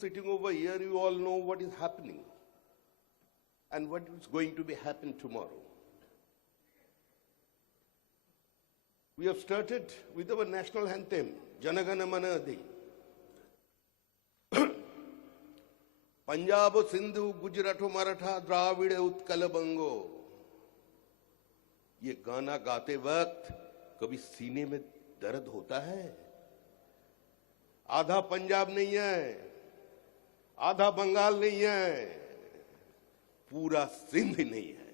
sitting over here, you all know what is happening and what is going to be happen tomorrow. We have started with our national anthem, Jana Gana Mana Adi. Punjab Sindhu Gujarat Maratha Dravida Utkal बंगो, ये गाना गाते वक्त कभी सीने में दर्द होता है? आधा पंजाब नहीं है, आधा बंगाल नहीं है, पूरा सिंध नहीं है।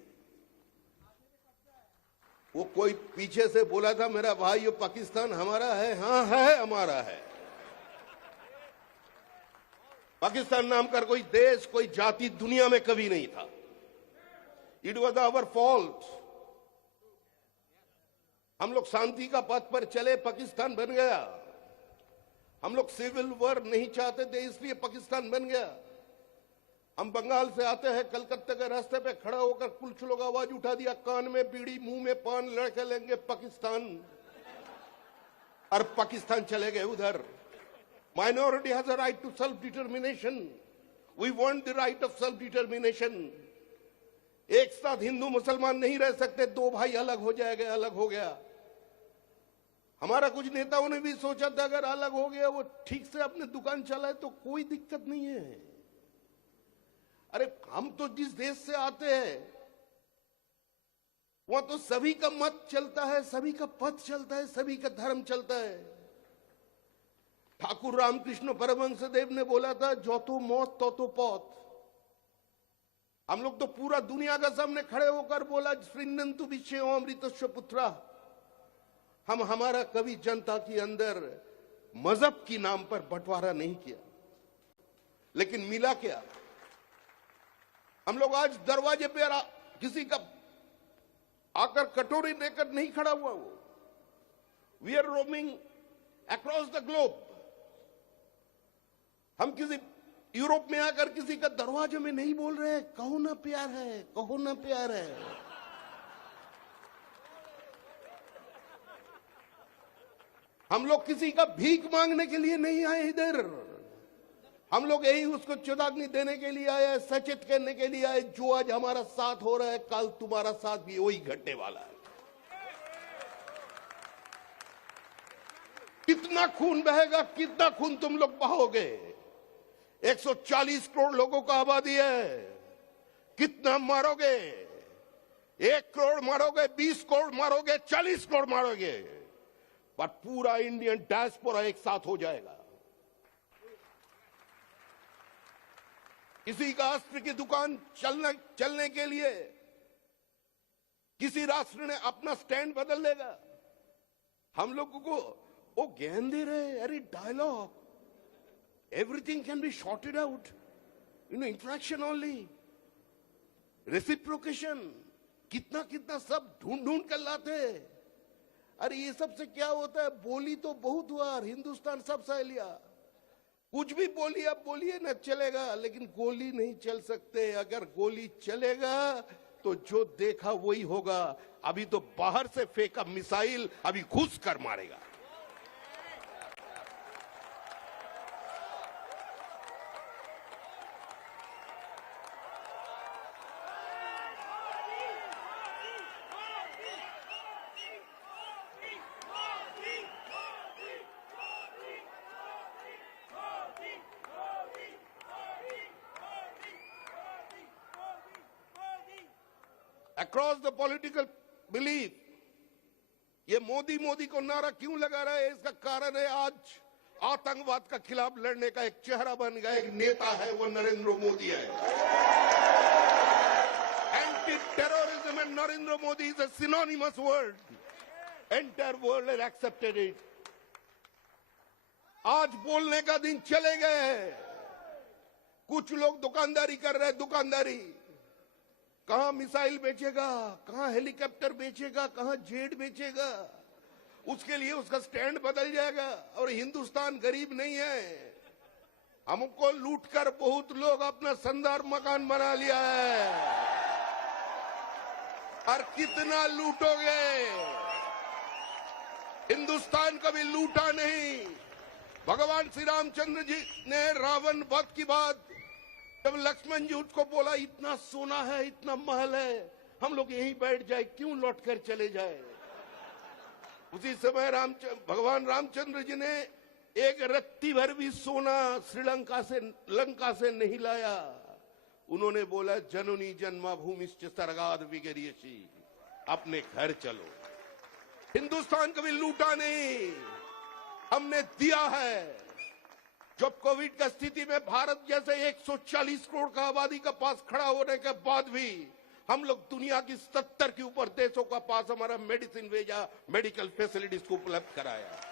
वो कोई पीछे से बोला था, मेरा भाई ये पाकिस्तान हमारा है। हाँ है, हमारा है। पाकिस्तान नाम का कोई देश, कोई जाति दुनिया में कभी नहीं था। It was our fault. हम लोग शांति का पथ पर चले, पाकिस्तान बन गया। हम लोग सिविल वॉर नहीं चाहते थे, इसलिए पाकिस्तान बन गया। हम बंगाल से आते हैं, कलकत्ता के रास्ते पे खड़ा होकर कुछ लोग आवाज उठा दिया, कान में बीड़ी मुंह में पान, लड़के लेंगे पाकिस्तान, और पाकिस्तान चले गए उधर। Minority has a right to self-determination. We want the right of self-determination. एक साथ हिंदू मुसलमान नहीं रह सकते, दो भाई अलग हो जाएगा, अलग हो गया। हमारा कुछ नेताओं ने भी सोचा था अगर अलग हो गया, वो ठीक से अपने दुकान चलाए तो कोई दिक्कत नहीं है। अरे हम तो जिस देश से आते हैं वहां तो सभी का मत चलता है, सभी का पथ चलता है, सभी का धर्म चलता है। ठाकुर रामकृष्ण परमहंस देव ने बोला था, जो तो मौत तो पौत। हम लोग तो पूरा दुनिया का सामने खड़े होकर बोला, श्रीनंतु विषय अमृतस्व पुत्रा। हम हमारा कभी जनता के अंदर मजहब की नाम पर बंटवारा नहीं किया, लेकिन मिला क्या? हम लोग आज दरवाजे पे किसी का आकर कटोरी लेकर नहीं खड़ा हुआ। वो we are roaming across the globe. हम किसी यूरोप में आकर किसी का दरवाजे में नहीं बोल रहे, कहो ना प्यार है, कहो ना प्यार है। हम लोग किसी का भीख मांगने के लिए नहीं आए इधर। हम लोग यही उसको चेतावनी देने के लिए आए, सचेत करने के लिए आए, जो आज हमारा साथ हो रहा है, कल तुम्हारा साथ भी वही घटने वाला है। कितना खून बहेगा, कितना खून तुम लोग बहाओगे? 140 करोड़ लोगों का आबादी है, कितना मारोगे? 1 करोड़ मारोगे, 20 करोड़ मारोगे, 40 करोड़ मारोगे, पर पूरा इंडियन डायस्पोरा एक साथ हो जाएगा। किसी का राष्ट्र की दुकान चलने के लिए किसी राष्ट्र ने अपना स्टैंड बदल लेगा। हम लोगों को वो ज्ञान दे रहे, अरे dialogue, everything can be sorted out, interaction only, reciprocation, कितना कितना सब ढूंढ कर लाते। अरे ये सबसे क्या होता है? बोली तो बहुत हुआ, हिंदुस्तान सब सह लिया, कुछ भी बोलिए, अब बोलिए ना, चलेगा, लेकिन गोली नहीं चल सकते। अगर गोली चलेगा तो जो देखा वही होगा। अभी तो बाहर से फेंका मिसाइल अभी घुस कर मारेगा। Across the political belief, ये मोदी मोदी को नारा क्यों लगा रहा है? इसका कारण है आज आतंकवाद का खिलाफ लड़ने का एक चेहरा बन गया, एक नेता है, वो नरेंद्र मोदी है। Anti terrorism and Narendra Modi is a synonymous word. Entire world has accepted it. आज बोलने का दिन चले गए हैं। कुछ लोग दुकानदारी कर रहे हैं, दुकानदारी। कहां मिसाइल बेचेगा, कहां हेलीकॉप्टर बेचेगा, कहां जेट बेचेगा, उसके लिए उसका स्टैंड बदल जाएगा। और हिंदुस्तान गरीब नहीं है। हमको लूटकर बहुत लोग अपना शानदार मकान बना लिया है। और कितना लूटोगे? हिंदुस्तान कभी लूटा नहीं। भगवान श्री रामचंद्र जी ने रावण वध की बात जब लक्ष्मण जी उसको बोला, इतना सोना है, इतना महल है, हम लोग यहीं बैठ जाए, क्यों लौटकर चले जाए। उसी समय भगवान रामचंद्र जी ने एक रत्ती भर भी सोना श्रीलंका से लंका से नहीं लाया। उन्होंने बोला, जननी जन्माभूमिश्च स्वर्गाद् विगरीयसी, अपने घर चलो। हिंदुस्तान कभी लूटा नहीं, हमने दिया है। जब कोविड की स्थिति में भारत जैसे 140 करोड़ का आबादी का पास खड़ा होने के बाद भी हम लोग दुनिया की 70 के ऊपर देशों का पास हमारा मेडिसिन भेजा, मेडिकल फैसिलिटीज को उपलब्ध कराया।